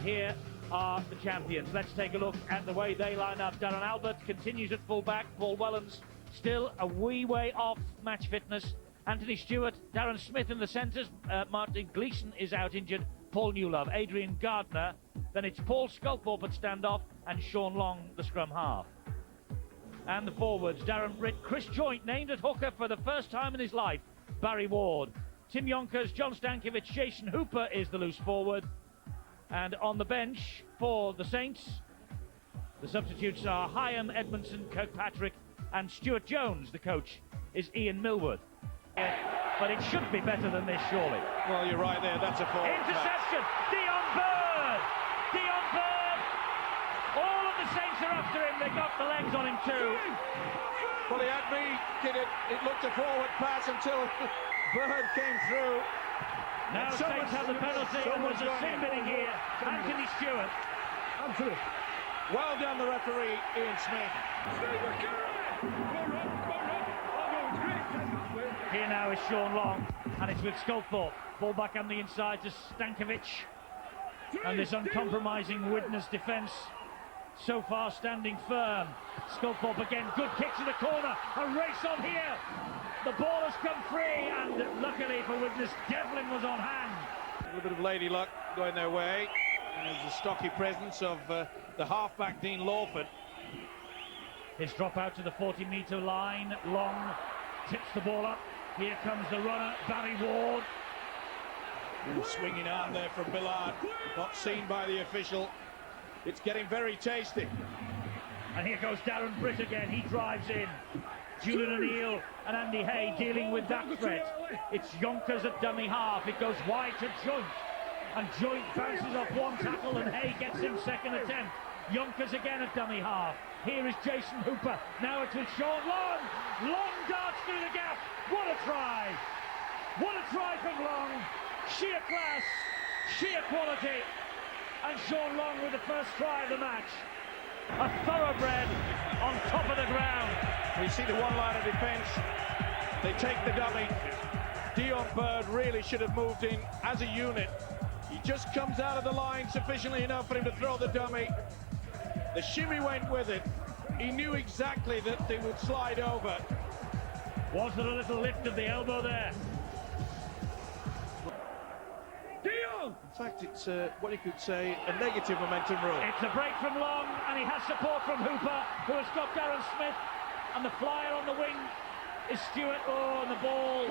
And here are the champions. Let's take a look at the way they line up. Darren Albert continues at full-back. Paul Wellens still a wee way off match fitness. Anthony Stewart, Darren Smith in the centres. Martin Gleeson is out injured. Paul Newlove, Ade Gardener. Then it's Paul Sculthorpe at standoff and Sean Long, the scrum half. And the forwards, Darren Britt, Chris Joynt named at hooker for the first time in his life. Barry Ward, Tim Yonkers, John Stankiewicz, Jason Hooper is the loose forward. And on the bench for the Saints, the substitutes are Hyam, Edmondson, Kirkpatrick and Stuart Jones. The coach is Ian Millward. But it should be better than this, surely. Well, you're right there, that's a forward. Interception, Dion Bird! Dion Bird! All of the Saints are after him, they got the legs on him too. Well, he had me, did it, it looked a forward pass until Bird came through. Now Saints have the penalty, and there's a sin binning here. Anthony Stewart. Absolutely. Well done, the referee, Ian Smith. Here now is Sean Long, and it's with Sculthorpe. Ball back on the inside to Stankiewicz. And this uncompromising Widnes defence so far standing firm. Sculthorpe again, good kick to the corner. A race on here. The ball has come free, and luckily for Widnes, Devlin was on hand. A little bit of lady luck going their way. And there's the stocky presence of the halfback Dean Lawford. His drop out to the 40-metre line. Long tips the ball up. Here comes the runner, Barry Ward. Swinging arm there from Billard. Not seen by the official. It's getting very tasty. And here goes Darren Britt again. He drives in. Julian O'Neill and Andy Hay dealing with that threat. It's Yonkers at dummy half. It goes wide to Joynt. And Joynt bounces off one tackle and Hay gets him second attempt. Yonkers again at dummy half. Here is Jason Hooper. Now it's with Sean Long. Long darts through the gap. What a try. What a try from Long. Sheer class, sheer quality. And Sean Long with the first try of the match. A thoroughbred on top of the ground. We see the one line of defence. They take the dummy. Dion Bird really should have moved in as a unit. He just comes out of the line sufficiently enough for him to throw the dummy. The shimmy went with it. He knew exactly that they would slide over. Was there a little lift of the elbow there? Dion! In fact, it's what you could say a negative momentum rule. It's a break from Long, and he has support from Hooper, who has got Darren Smith. And the flyer on the wing is Stewart. Oh, and the ball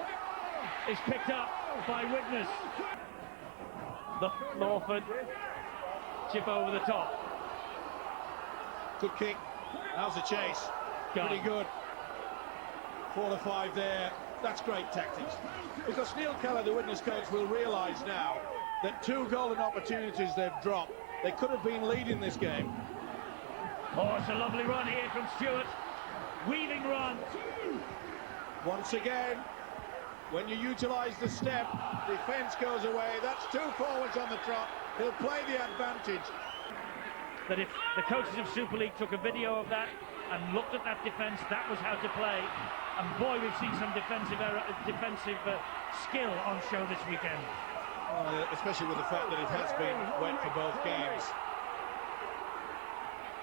is picked up by Widnes. The Lawford chip over the top. Good kick. How's the chase? Pretty good. 4 to 5 there. That's great tactics. Because Neil Keller, the Widnes coach, will realise now that 2 golden opportunities they've dropped. They could have been leading this game. Oh, it's a lovely run here from Stewart. Weaving run. Once again, when you utilise the step, defence goes away. That's 2 forwards on the trot. He'll play the advantage. That if the coaches of Super League took a video of that and looked at that defence, that was how to play. And boy, we've seen some defensive skill on show this weekend. Especially with the fact that it has been wet for both games.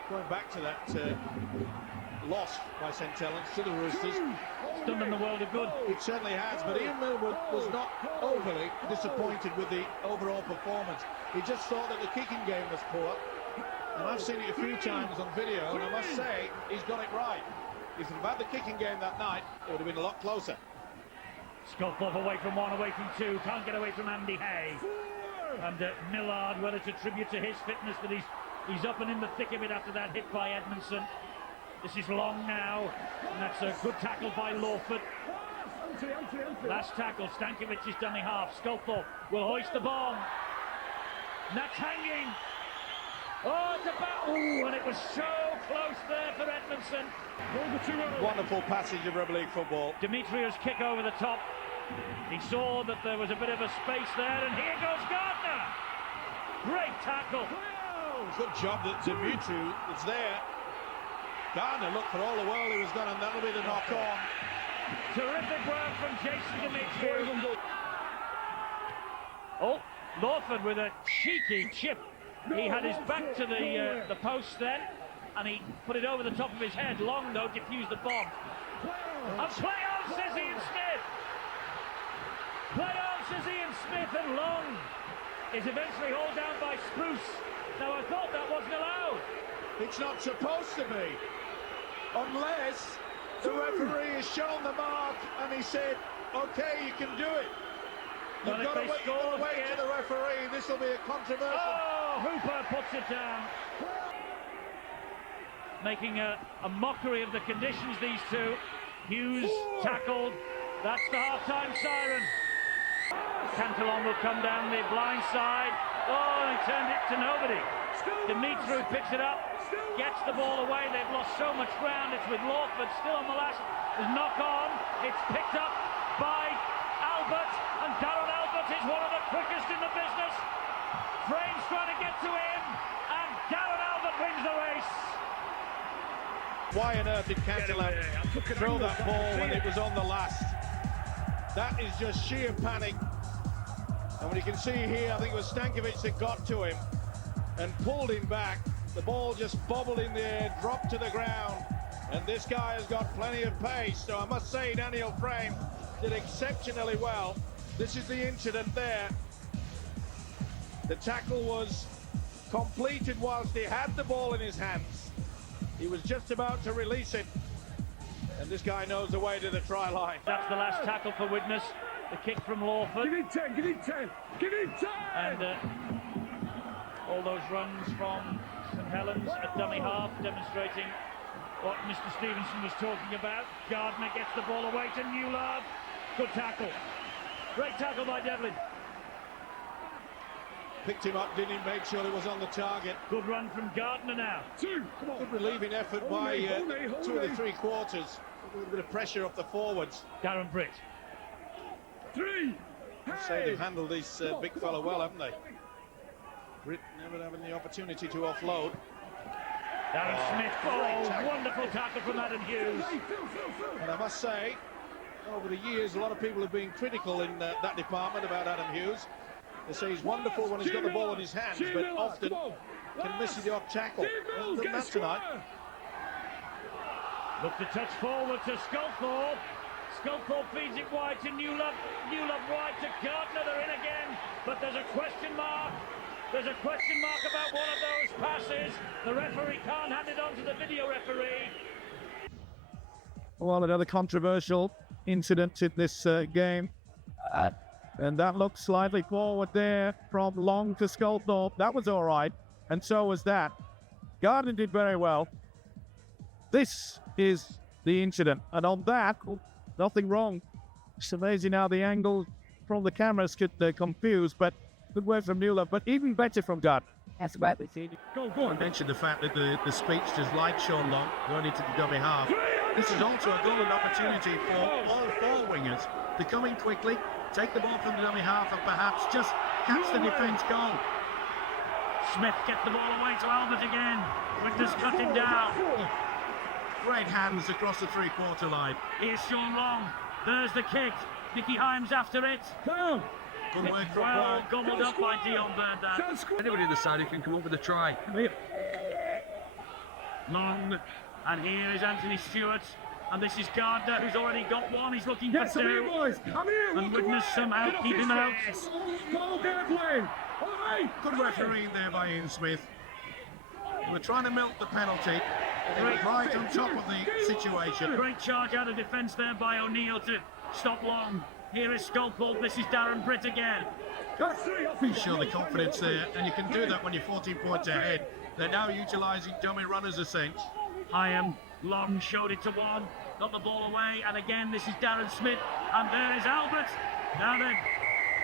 Going back to that loss by St Helens to the Roosters. It's done them the world of good. It certainly has, but Ian Millward was not overly disappointed with the overall performance. He just thought that the kicking game was poor. And I've seen it a few times on video, and I must say, he's got it right. If it had the kicking game that night, it would have been a lot closer. Sculthorpe away from 1, away from 2, can't get away from Andy Hay. And Millard, well, it's a tribute to his fitness that he's up and in the thick of it after that hit by Edmondson. This is Long now, and that's a good tackle by Lawford. Last tackle, Stankiewicz is dummy half. Sculthorpe will hoist the bomb. And that's hanging. Oh, it's about, ooh, and it was so close there for Edmondson. Wonderful passage of rugby league football. Demetriou's kick over the top. He saw that there was a bit of a space there, and here goes Gardner. Great tackle. Good job that Demetriou is there. Gardner looked for all the world he was done, and that'll be the knock on. Terrific work from Jason Demetriou. Oh, Lawford with a cheeky chip He had his back to the post then, and he put it over the top of his head. Long, though, diffused the bomb. And play on, says Ian Smith. Play on, says Ian Smith, and Long is eventually hauled down by Spruce. Now, I thought that wasn't allowed. It's not supposed to be, unless the referee has shown the mark and he said, okay, you can do it. You've got to wait to the referee. This will be a controversial. Oh, Hooper puts it down. Making a mockery of the conditions, these two. Hughes tackled. That's the half-time siren. Cantillon will come down the blind side. Oh, he turned it to nobody. Dimitru picks it up, gets the ball away. They've lost so much ground. It's with Lawford still on the last. There's knock on. It's picked up by Albert, and Darren Albert is one of the quickest in the business. Frame's trying to get to him, and Darren Albert wins the race. Why on earth did Cantillon throw that ball when it was on the last? That is just sheer panic. And when you can see here, I think it was Stankovic that got to him and pulled him back. The ball just bobbled in the air, dropped to the ground, and this guy has got plenty of pace. So I must say Daniel Frame did exceptionally well. This is the incident there. The tackle was completed whilst he had the ball in his hands. He was just about to release it, and this guy knows the way to the try line. That's the last tackle for Widnes. The kick from Lawford. Give him 10, give him 10, give him 10! And all those runs from St Helens at dummy half, demonstrating what Mr. Stevenson was talking about. Gardner gets the ball away to Newlove. Good tackle. Great tackle by Devlin. Picked him up, didn't he? Make sure it was on the target. Good run from Gardner now. Good relieving effort by 2 of the 3 quarters. A little bit of pressure off the forwards. Darren Britt. 3. I'd say they've handled this big fella well, haven't they? Britt never having the opportunity to offload. Darren Smith. Oh, wonderful tackle from Adam Hughes. And I must say, over the years, a lot of people have been critical in that department about Adam Hughes. They say he's wonderful when he's got the ball in his hands, but often can miss the odd tackle. Not tonight. Look to touch forward to Sculthorpe. Sculthorpe feeds it wide to Newlove. Newlove wide to Gardner. They're in again, but there's a question mark. There's a question mark about one of those passes. The referee can't hand it on to the video referee. Well, another controversial incident in this game. And that looked slightly forward there from Long to Sculthorpe. That was all right. And so was that. Gardner did very well. This is the incident. And on that, nothing wrong. It's amazing how the angle from the cameras could confuse. But good work from Newlove. But even better from Gardner. That's right, we see. Go on. I mentioned the fact that the speedsters like Sean Long going into the dummy half. This is also a golden opportunity for all 4 wingers to come in quickly, take the ball from the dummy half, and perhaps just catch the defence goal. Smith gets the ball away to Albert again. Widnes cut him down. Great hands across the 3/4 line. Here's Sean Long. There's the kick. Nicky Himes after it. Good work from Well gobbled up by Dion Bird there. Anybody in the side who can come up with a try. Long. And here is Anthony Stewart. And this is Gardner, who's already got one. He's looking for 2. boys. I'm here. And Widnes somehow keep him out. Good refereeing there by Ian Smith. We're trying to milk the penalty. Right on top of the situation. Great charge out of defence there by O'Neill to stop Long. Here is Sculthorpe. This is Darren Britt again. Show the confidence there, and you can do that when you're 14 points ahead. They're now utilising dummy runners, a sense. Long showed it to one, got the ball away, and again this is Darren Smith, and there is Albert. Now then,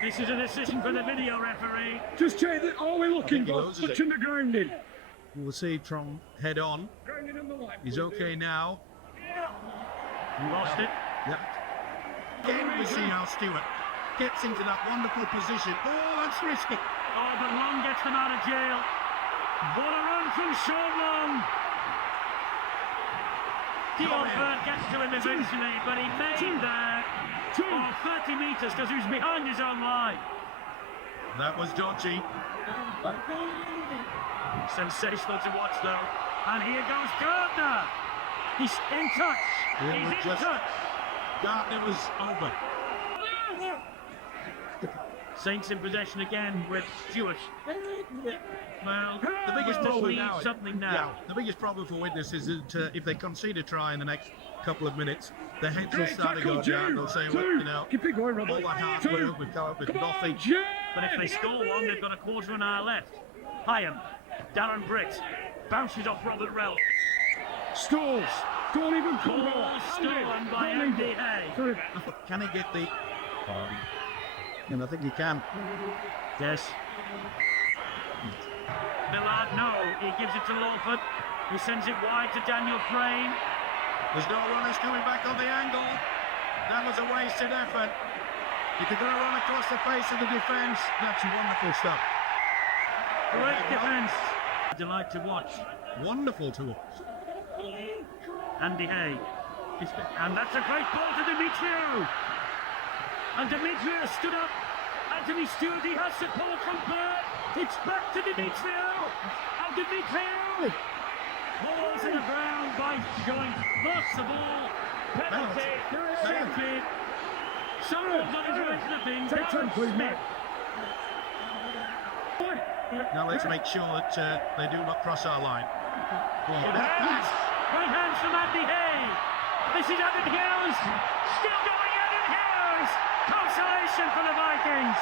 this is a decision for the video referee. Just check that. All we're looking for, touching the grounding. We'll see from head on. Grounding on the line. He's okay now. Lost it. Yep. Again, we see how Stewart gets into that wonderful position. Oh, that's risky. Oh, but Long gets them out of jail. What a run from Sean Long. Dion Bird gets to him eventually, but he made there 30 metres because he was behind his own line. That was dodgy. Sensational to watch though. And here goes Gardner. He's in touch. He's in touch. Gardner was over. Saints in possession again with Stewart. Well, The biggest just problem need now. something now. Yeah, the biggest problem for Widnes is that if they concede a try in the next couple of minutes, their heads will start to go down. They'll say, well, you know, Keep it going, Robert. all the hard work, we've come up with nothing. But if they score one, they've got a quarter of an hour left. Hyam, Darren Britt, bounces off Robert Rell. Stalls. Don't even come Ball on. stolen by Andy Hay. Sorry. Can he get the... And I think he can. Yes. Millard, no. He gives it to Lawford. He sends it wide to Daniel Crane. There's no runners coming back on the angle. That was a wasted effort. If you're going to run across the face of the defence, that's wonderful stuff. Great defence. Delight to watch. Wonderful to watch. Andy Hay. And that's a great ball to Demetrio. And Demetrio stood up. Anthony Stewart, he has support from Bird. It's back to Demetrio. And Demetrio falls in the ground by joint. Lost the ball. Penalty. Penalty. Someone's on his way to the bin. Take time, please, mate. Now let's make sure that they do not cross our line. Go on. Right hands from Andy Hay. This is Adam Hughes. Still going Adam Hughes. Consolation for the Vikings.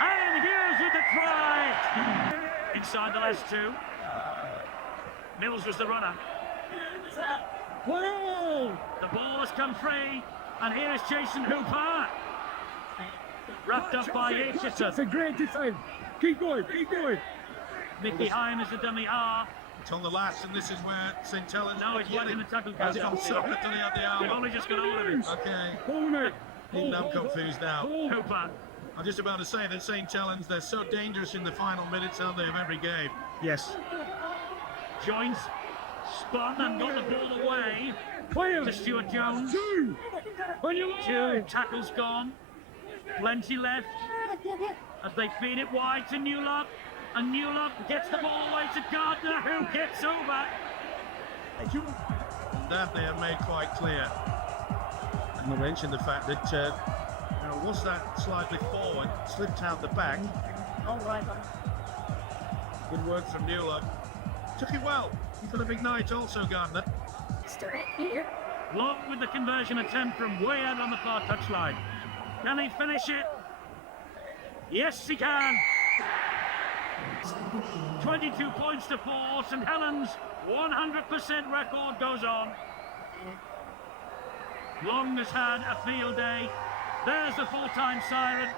And Hughes with the try. Inside the last two. Mills was the runner. Whoa! The ball has come free. And here is Jason Hooper. Wrapped up by That's Atrocious. a great defense. Keep going, keep going. Mickey Hyam is the dummy R. It's on the last, and this is where St Helens... No, it's wide in the tackle Has catch. it on Soccer to the other They've arm? only just got hold of it. Okay, Hold it. I'm confused now. Hooper. I'm just about to say that St Helens, they're so dangerous in the final minutes, aren't they, of every game? Yes. Joins. Spun and got the ball away Player. to Stuart Jones. Two. On your Two line. tackles gone. Plenty left. As they feed it wide to Newlock. And Newlock gets the ball away to Gardner, who gets over. That they have made quite clear. And I mentioned the fact that was that slightly forward, slipped out the back. Good work from Newlock. Took it well. He's got a big night also, Gardner. Long with the conversion attempt from way out on the far touchline. Can he finish it? Yes, he can. 22 points to 4. St Helens 100% record goes on. Long has had a field day. There's the full-time siren.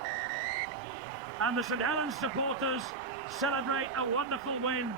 And the St Helens supporters celebrate a wonderful win.